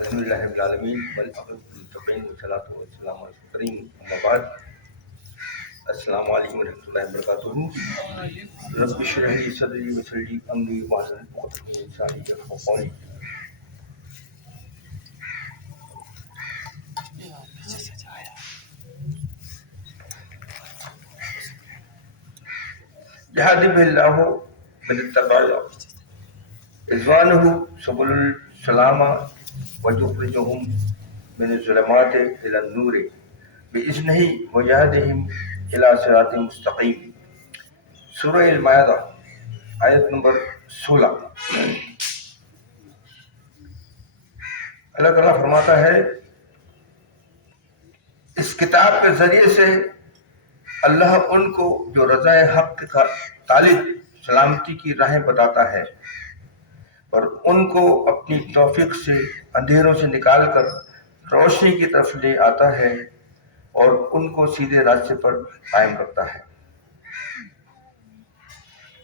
الحمدللہ رب العالمین والعاقبۃ للمتقین والصلاۃ والسلام علی الکریم اما بعد السلام علیکم ورحمۃ اللہ وبرکاتہ رب اشرح لی صدری ویسر لی امری واحلل عقدۃ من لسانی یفقهوا قولی جہاد باللہ بالاتباع رضوانہ سبل السلامہ ویخرجہم من الظلمات الی النور بإذنہ ویہدہم الی صراط مستقیم۔ سورہ المائدہ آیت نمبر 16۔ اللہ تعالیٰ فرماتا ہے اس کتاب کے ذریعے سے اللہ ان کو جو رضا حق کا طالب سلامتی کی راہیں بتاتا ہے اور ان کو اپنی توفیق سے اندھیروں سے نکال کر روشنی کی طرف لے آتا ہے اور ان کو سیدھے راستے پر قائم کرتا ہے۔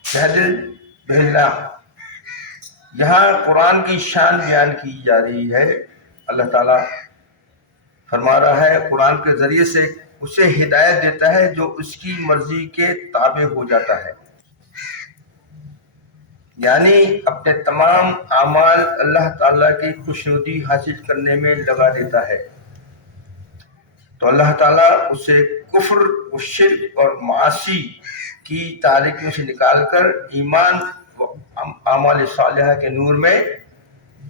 جہاد باللہ، یہاں قرآن کی شان بیان کی جا رہی ہے۔ اللہ تعالیٰ فرما رہا ہے قرآن کے ذریعے سے اسے ہدایت دیتا ہے جو اس کی مرضی کے تابع ہو جاتا ہے، یعنی اپنے تمام اعمال اللہ تعالیٰ کی خوشنودی حاصل کرنے میں لگا دیتا ہے تو اللہ تعالیٰ اسے کفر و شرک اور معاصی کی تاریکیوں سے نکال کر ایمان و اعمال صالحہ کے نور میں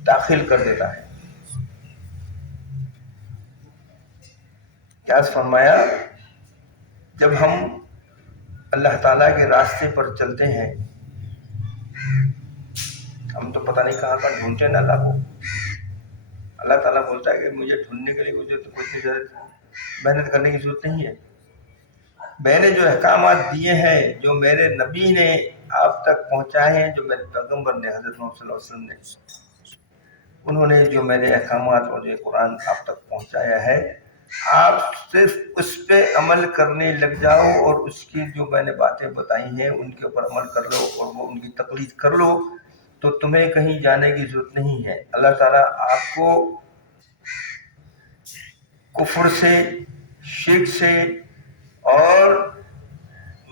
داخل کر دیتا ہے۔ کیا فرمایا؟ جب ہم اللہ تعالیٰ کے راستے پر چلتے ہیں، ہم تو پتہ نہیں کہاں پر ڈھونڈتے ہیں اللہ کو۔ اللہ تعالیٰ بولتا ہے کہ مجھے ڈھونڈنے کے لیے کچھ محنت کرنے کی ضرورت نہیں ہے۔ میں نے جو احکامات دیے ہیں، جو میرے نبی نے آپ تک پہنچائے ہیں، جو میرے پیغمبر نے حضرت محمد صلی اللہ علیہ وسلم نے، انہوں نے جو میرے احکامات اور جو قرآن آپ تک پہنچایا ہے، آپ صرف اس پہ عمل کرنے لگ جاؤ اور اس کی جو میں نے باتیں بتائی ہیں ان کے اوپر عمل کر لو اور وہ ان کی تقلید کر لو تو تمہیں کہیں جانے کی ضرورت نہیں ہے۔ اللہ تعالیٰ آپ کو کفر سے، شرک سے اور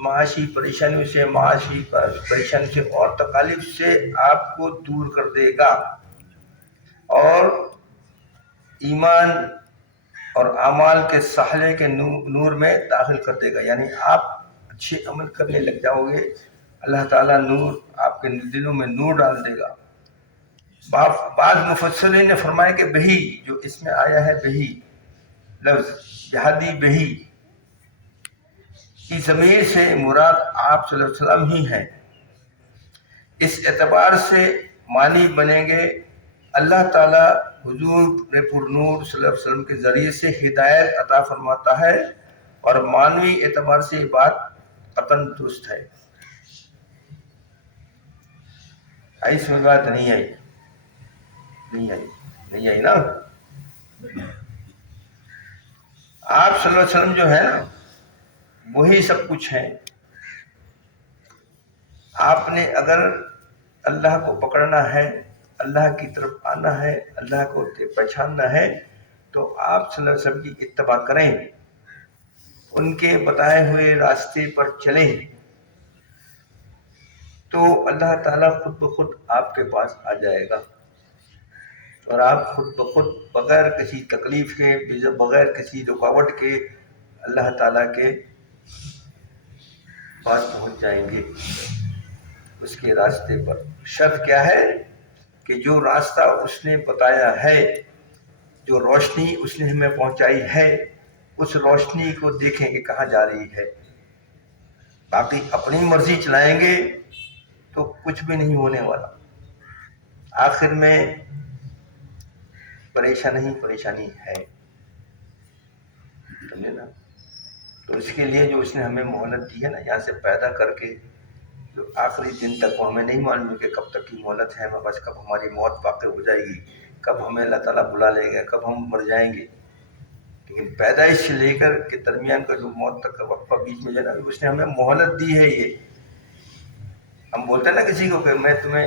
معاشی پریشانیوں سے، معاشی پریشانی سے اور تکالیف سے آپ کو دور کر دے گا اور ایمان اور اعمال کے سہلے کے نور میں داخل کر دے گا، یعنی آپ اچھے عمل کرنے لگ جاؤ گے، اللہ تعالیٰ نور آپ کے دلوں میں نور ڈال دے گا۔ بعض مفسرین نے فرمایا کہ بہی جو اس میں آیا ہے، بہی لفظ جہادی بہی کی ضمیر سے مراد آپ صلی اللہ علیہ وسلم ہی ہیں۔ اس اعتبار سے معنی بنیں گے اللہ تعالیٰ حضور پر نور صلی اللہ علیہ وسلم کے ذریعے سے ہدایت عطا فرماتا ہے، اور معنوی اعتبار سے یہ بات قطعاً درست ہے۔ آئی اس میں بات نہیں آئی نا؟ آپ صلی اللہ علیہ وسلم جو ہے نا وہی سب کچھ ہیں۔ آپ نے اگر اللہ کو پکڑنا ہے، اللہ کی طرف آنا ہے، اللہ کو پہچاننا ہے تو آپ صلی اللہ علیہ وسلم کی اتباع کریں، ان کے بتائے ہوئے راستے پر چلیں تو اللہ تعالیٰ خود بخود آپ کے پاس آ جائے گا اور آپ خود بخود بغیر کسی تکلیف کے، بغیر کسی رکاوٹ کے اللہ تعالیٰ کے پاس پہنچ جائیں گے، اس کے راستے پر۔ شرط کیا ہے کہ جو راستہ اس نے بتایا ہے، جو روشنی اس نے ہمیں پہنچائی ہے، اس روشنی کو دیکھیں کہ کہاں جا رہی ہے۔ باقی اپنی مرضی چلائیں گے تو کچھ بھی نہیں ہونے والا، آخر میں پریشانی ہے، سمجھے نا؟ تو اس کے لیے جو اس نے ہمیں مہلت دی ہے نا، یہاں سے پیدا کر کے جو آخری دن تک، وہ ہمیں نہیں معلوم کہ کب تک کی مہلت ہے ہمیں، بس کب ہماری موت واقع ہو جائے گی، کب ہمیں اللہ تعالیٰ بلا لے گا، کب ہم مر جائیں گے، لیکن پیدائش سے لے کر کے درمیان کا جو موت تک کا وقفہ بیچ میں جانا، اس نے ہمیں مہلت دی ہے۔ یہ ہم بولتے ہیں نا کسی کو کہ میں تمہیں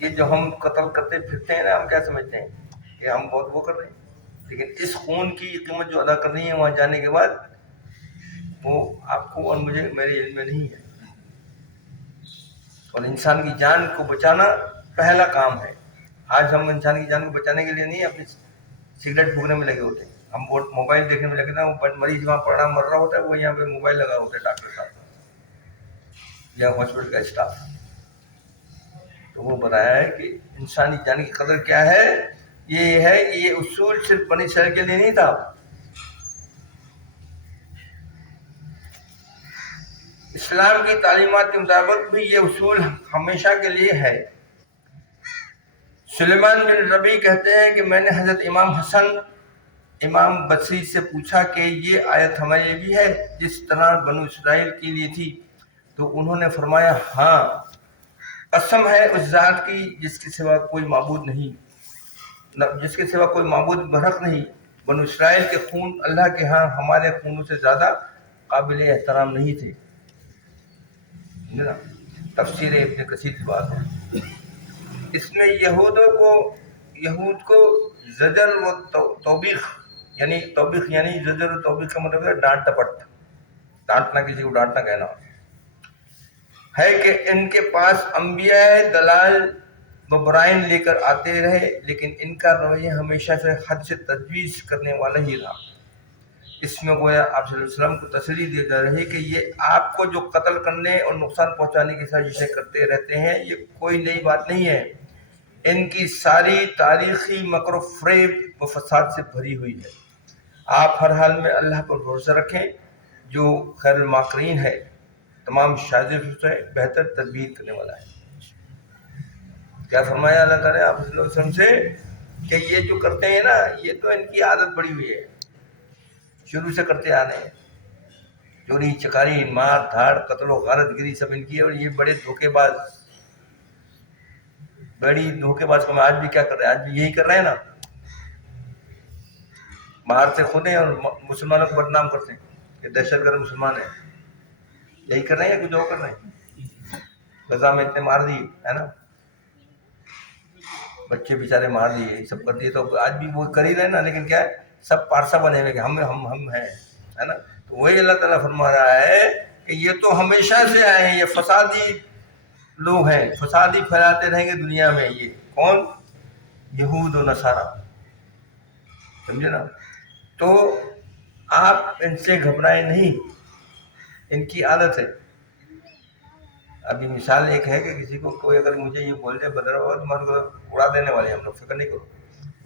یہ جو ہم قتل کرتے پھرتے ہیں نا، ہم کیا سمجھتے ہیں کہ ہم بہت وہ کر رہے ہیں، لیکن اس خون کی قیمت جو ادا کرنی ہے وہاں جانے کے بعد، وہ آپ کو اور مجھے میرے علم میں نہیں ہے. اور انسان کی جان کو بچانا پہلا کام ہے. آج ہم انسان کی جان کو بچانے کے لیے نہیں اپنی سگریٹ پھونکنے میں لگے ہوتے ہیں، ہم موبائل دیکھنے میں لگے ہوتے ہیں. وہ مریض وہاں پڑا مر رہا ہوتا ہے، وہ یہاں پہ موبائل لگا ہوتا ہے ڈاکٹر صاحب یا ہاسپٹل کا اسٹاف. تو وہ بتایا ہے کہ انسانی جان کی قدر کیا ہے. یہ ہے کہ یہ اصول صرف بنی اسرائیل کے لیے نہیں تھا، اسلام کی تعلیمات کے مطابق بھی یہ اصول ہمیشہ کے لیے ہے. سلیمان بن ربی کہتے ہیں کہ میں نے حضرت امام حسن امام بصری سے پوچھا کہ یہ آیت ہمارے لیے بھی ہے جس طرح بنو اسرائیل کے لیے تھی، تو انہوں نے فرمایا ہاں، قسم ہے اس ذات کی جس کے سوا کوئی معبود نہیں، جس کے سوا کوئی معبود برحق نہیں. بنو اسرائیل کے خون اللہ کے ہاں ہمارے خونوں سے زیادہ قابل احترام نہیں تھے. تفسیر ابن کثیر کی بات ہے. اس میں یہود کو زجر و توبیخ یعنی زجر و توبیخ کا مطلب ہے ڈانٹ ڈپٹ، ڈانٹنا، کسی کو ڈانٹنا کہنا ہے کہ ان کے پاس انبیاء دلال و برائن لے کر آتے رہے، لیکن ان کا رویہ ہمیشہ سے حد سے تجویز کرنے والا ہی رہا. اس میں گویا آپ صلی اللہ علیہ وسلم کو تسلی دی جا رہی کہ یہ آپ کو جو قتل کرنے اور نقصان پہنچانے کی سازشیں کرتے رہتے ہیں یہ کوئی نئی بات نہیں ہے. ان کی ساری تاریخی مکر و فریب و فساد سے بھری ہوئی ہے. آپ ہر حال میں اللہ پر بھروسہ رکھیں جو خیر الماکرین ہے، تمام سازشوں سے بہتر تدبیر کرنے والا ہے. کیا فرمایا اللہ تعالیٰ آپ صلی اللہ علیہ وسلم سے کہ یہ جو کرتے ہیں نا، یہ تو ان کی عادت پڑی ہوئی ہے، شروع سے کرتے آ رہے ہیں. چوری چکاری مار دھاڑ قتل و غارت گری سب ان کی ہے. اور یہ بڑے دھوکے باز کو آج بھی کیا کر رہے ہیں، آج بھی یہی کر رہے ہیں نا. باہر سے خود ہیں اور مسلمانوں کو بدنام کرتے ہیں کہ دہشت گرد مسلمان ہیں. یہی کر رہے ہیں، کچھ اور کر رہے ہیں. غزہ میں اتنے مار دیے ہے نا، بچے بیچارے مار دیے، سب کر دیے. تو آج بھی وہ کر ہی رہے نا، لیکن کیا ہے، سب پارسا بنے ہوئے کہ ہم ہیں، ہے نا. تو وہی اللہ تعالیٰ فرما رہا ہے کہ یہ تو ہمیشہ سے آئے ہیں، یہ فسادی لوگ ہیں، فسادی پھیلاتے رہیں گے دنیا میں. یہ کون؟ یہود و نصارہ، سمجھے نا. تو آپ ان سے گھبرائیں نہیں، ان کی عادت ہے. ابھی مثال ایک ہے کہ کسی کو کوئی اگر مجھے یہ بول دے بدر ہوا تمہارے کو اڑا دینے والے ہم لوگ، فکر نہیں کرو،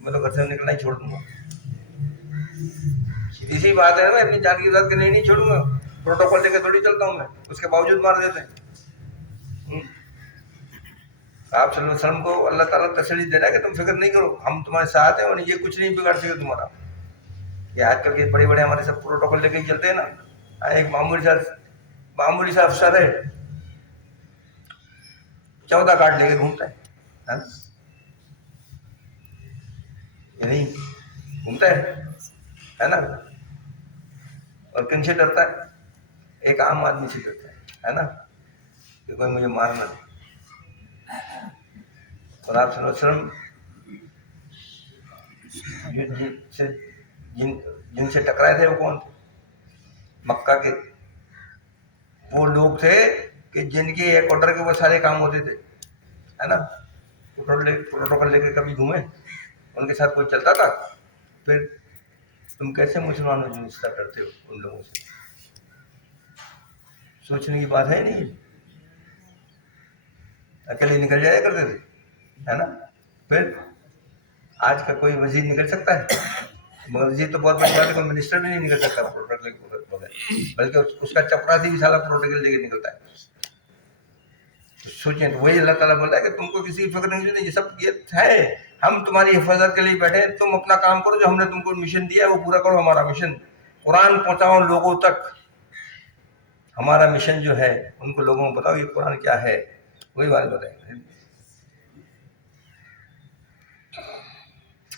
میں تو گھر سے نکلنا ہی چھوڑ دوں گا. سیدھی سی بات ہے، میں اپنی جان کی عزت کے لیے نہیں چھوڑوں گا. پروٹوکول لے کے تھوڑی چلتا ہوں میں، اس کے باوجود مار دیتے ہیں. آپ صلی اللہ علیہ وسلم کو اللہ تعالیٰ تسلی دے رہا ہے کہ تم فکر نہیں کرو، ہم تمہارے ساتھ ہیں اور یہ کچھ نہیں بگاڑ سکے تمہارا. یہ آج کل کے بڑے بڑے ہمارے سب پروٹوکول لے کے ہی چلتے ہیں نا. ایک معمولی سا افسر ہے، 14 کارڈ لے کے گھومتا ہے، نہیں گھومتا ہے نا. اور کن سے ڈرتا ہے؟ ایک عام آدمی سے ڈرتا ہے نا، کہ کوئی مجھے مار نہ دے. اور آپ صلی اللہ علیہ وسلم جن سے ٹکرائے تھے وہ کون تھے؟ مکہ کے وہ لوگ تھے کہ جن کے ایک آرڈر کے وہ سارے کام ہوتے تھے، ہے نا. پروٹوکول لے کے کبھی گھومے؟ ان کے ساتھ کوئی چلتا تھا؟ پھر تم کیسے مسلمانوں جو اس طرح کرتے ہو ان لوگوں سے؟ سوچنے کی بات ہے نہیں. اکیلے نکل جایا کرتے تھے، ہے نا. پھر آج کا کوئی وزیر نکل سکتا ہے؟ وزیر تو بہت بڑی بات ہے، کوئی منسٹر بھی نہیں نکل سکتا پروٹوکول بغیر، بلکہ اس کا چپراسی بھی سارا پروٹوکول لے کے نکلتا ہے. سوچیں. تو وہی اللہ تعالیٰ بولا ہے کہ تم کو کسی کی فکر نہیں ہوتی، یہ سب یہ ہے، ہم تمہاری حفاظت کے لیے بیٹھے ہیں. تم اپنا کام کرو، جو ہم نے تم کو مشن دیا ہے وہ پورا کرو. ہمارا مشن قرآن پہنچاؤ لوگوں تک. ہمارا مشن جو ہے ان کو لوگوں کو بتاؤ یہ قرآن کیا ہے، وہی بات بتائیں.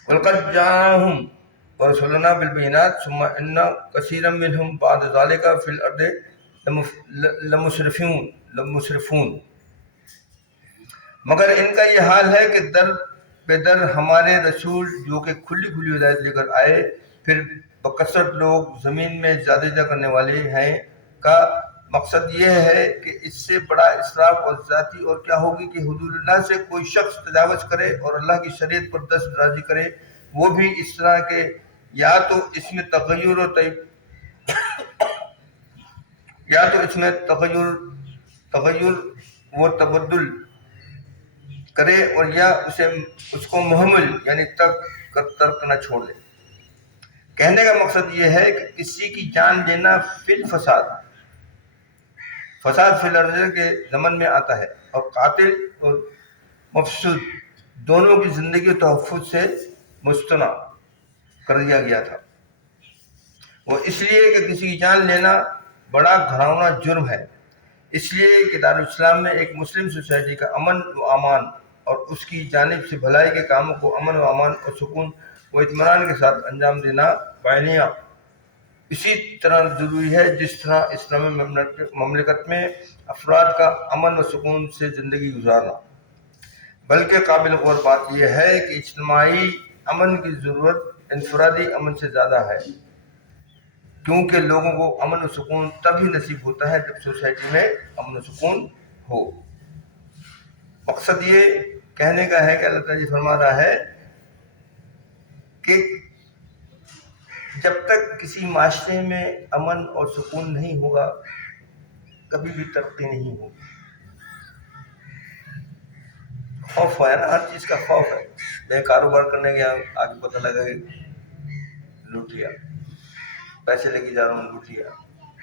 وَلَقَدْ جَاءَهُمْ وَرُسُلُنَا بِالْبَيِّنَاتِ ثُمَّ إِنَّ كَثِيرًا مِّنْهُمْ بَعْدَ ذَلِكَ فِي الْأَرْضِ لَمُسْرِفُونَ. مگر ان کا یہ حال ہے کہ در بے در ہمارے رسول جو کہ کھلی کھلی ہدایت لے کر آئے، پھر بکثرت لوگ زمین میں زیادہ کرنے والے ہیں، کا مقصد یہ ہے کہ اس سے بڑا اسراف اور ذاتی اور کیا ہوگی کہ حدود اللہ سے کوئی شخص تجاوز کرے اور اللہ کی شریعت پر دست درازی کرے، وہ بھی اس طرح کے یا تو اس میں تغیر و تبدل کرے، اور یا اس کو محمل یعنی ترک نہ چھوڑ دے۔ کہنے کا مقصد یہ ہے کہ کسی کی جان لینا فی الارض کے ضمن میں آتا ہے، اور قاتل اور مفسود دونوں کی زندگی و تحفظ سے مستثنی کر دیا گیا تھا۔ وہ اس لیے کہ کسی کی جان لینا بڑا گھناؤنا جرم ہے، اس لیے کہ دارالاسلام میں ایک مسلم سوسائٹی کا امن و امان اور اس کی جانب سے بھلائی کے کاموں کو امن و امان اور سکون و اطمینان کے ساتھ انجام دینا بعینیہ اسی طرح ضروری ہے جس طرح اسلامی مملکت میں افراد کا امن و سکون سے زندگی گزارنا۔ بلکہ قابل غور بات یہ ہے کہ اجتماعی امن کی ضرورت انفرادی امن سے زیادہ ہے، کیونکہ لوگوں کو امن و سکون تب ہی نصیب ہوتا ہے جب سوسائٹی میں امن و سکون ہو۔ مقصد یہ کہنے کا ہے کہ اللہ تعالیٰ فرما رہا ہے کہ جب تک کسی معاشرے میں امن اور سکون نہیں ہوگا کبھی بھی ترقی نہیں ہوگی۔ خوف ہے نا، ہر چیز کا خوف ہے۔ میں کاروبار کرنے گیا، آگے پتہ لگا کہ لوٹ لیا، پیسے لے کے جا رہا ہوں لوٹ لیا،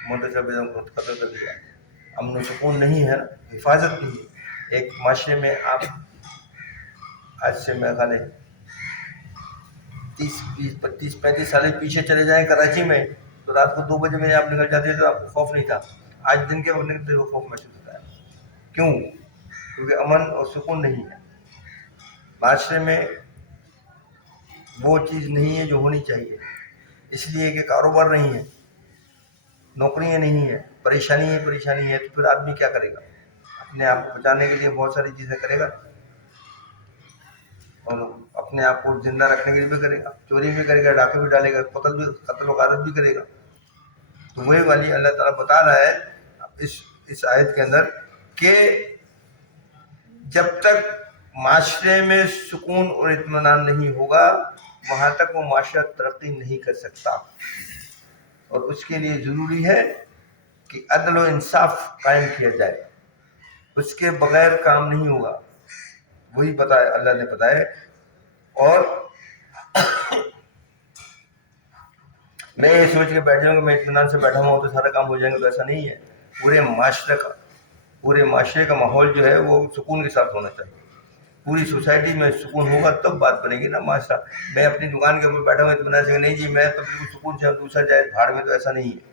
مدرسہ بھی قتل کر دیا۔ امن و سکون نہیں ہے، حفاظت نہیں ہے۔ ایک معاشرے میں آپ آج سے میں خانے 30-35 سال پیچھے چلے جائیں کراچی میں، تو رات کو 2 بجے میں آپ نکل جاتے تو آپ کو خوف نہیں تھا۔ آج دن کے وقت نکلتے ہوئے خوف محسوس ہوتا ہے۔ کیوں؟ کیونکہ امن اور سکون نہیں ہے معاشرے میں، وہ چیز نہیں ہے جو ہونی چاہیے، اس لیے کہ کاروبار نہیں ہے، نوکریاں نہیں ہیں، پریشانی ہے، تو پھر آدمی کیا کرے گا؟ اپنے آپ کو بچانے کے لیے بہت ساری چیزیں کرے گا، اور اپنے آپ کو زندہ رکھنے کے لیے بھی کرے گا، چوری بھی کرے گا، ڈاکے بھی ڈالے گا، قتل و غارت بھی کرے گا۔ تو وہی والی اللہ تعالیٰ بتا رہا ہے اس آیت کے اندر کہ جب تک معاشرے میں سکون اور اطمینان نہیں ہوگا وہاں تک وہ معاشرہ ترقی نہیں کر سکتا، اور اس کے لیے ضروری ہے کہ عدل و انصاف قائم کیا جائے، اس کے بغیر کام نہیں ہوگا۔ وہی بتایا اللہ نے بتایا، اور میں یہ سوچ کے بیٹھا ہوں کہ میں اطمینان سے بیٹھا ہوں تو سارا کام ہو جائیں گے، تو ایسا نہیں ہے۔ پورے معاشرے کا ماحول جو ہے وہ سکون کے ساتھ ہونا چاہیے۔ پوری سوسائٹی میں سکون ہوگا تب بات بنے گی نا معاشرہ۔ میں اپنی دکان کے اوپر بیٹھا ہوں اطمینان سے، نہیں جی میں تو بالکل سکون سے، دوسرا جائے بھاڑ میں، تو ایسا نہیں ہے۔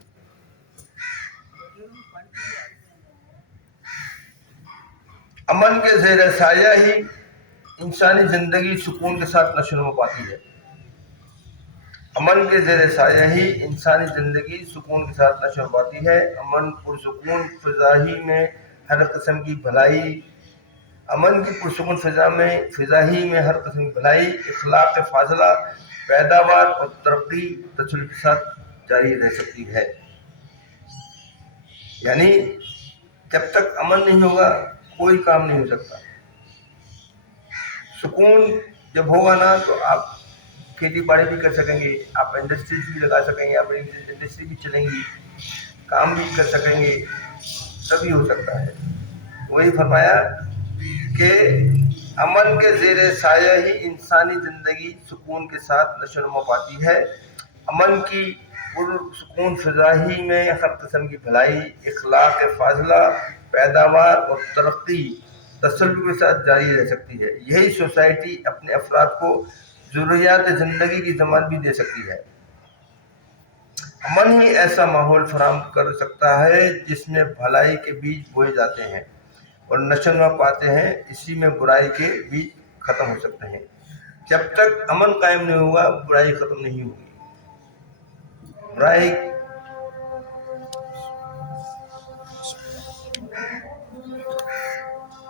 امن کے زیر سایہ ہی انسانی زندگی سکون کے ساتھ نشو و نما پاتی ہے۔ امن کے زیر سایہ ہی انسانی زندگی سکون کے ساتھ نشو و نما پاتی ہے۔ امن پرسکون فضا ہی میں ہر قسم کی بھلائی، امن کی پرسکون فضا ہی میں ہر قسم کی بھلائی، اخلاق فاضلہ، پیداوار اور ترقی تسلسل کے ساتھ جاری رہ سکتی ہے۔ یعنی جب تک امن نہیں ہوگا کوئی کام نہیں ہو سکتا۔ سکون جب ہوگا نا تو آپ کھیتی باڑی بھی کر سکیں گے، آپ انڈسٹریز بھی لگا سکیں گے، آپ انڈسٹری بھی چلیں گی، کام بھی کر سکیں گے، تبھی ہو سکتا ہے۔ وہی فرمایا کہ امن کے زیر سایہ ہی انسانی زندگی سکون کے ساتھ نشو و نما پاتی ہے۔ امن کی پرسکون فضا ہی میں ہر قسم کی بھلائی، اخلاق فاضلہ، پیداوار اور ترقی تسلسل کے ساتھ جاری رہ سکتی ہے۔ یہی سوسائٹی اپنے افراد کو ضروریات زندگی کی ضمانت بھی دے سکتی ہے۔ امن ہی ایسا ماحول فراہم کر سکتا ہے جس میں بھلائی کے بیج بوئے جاتے ہیں اور نشو و نما پاتے ہیں، اسی میں برائی کے بیج ختم ہو سکتے ہیں۔ جب تک امن قائم نہیں ہوگا برائی ختم نہیں ہوگی۔ برائی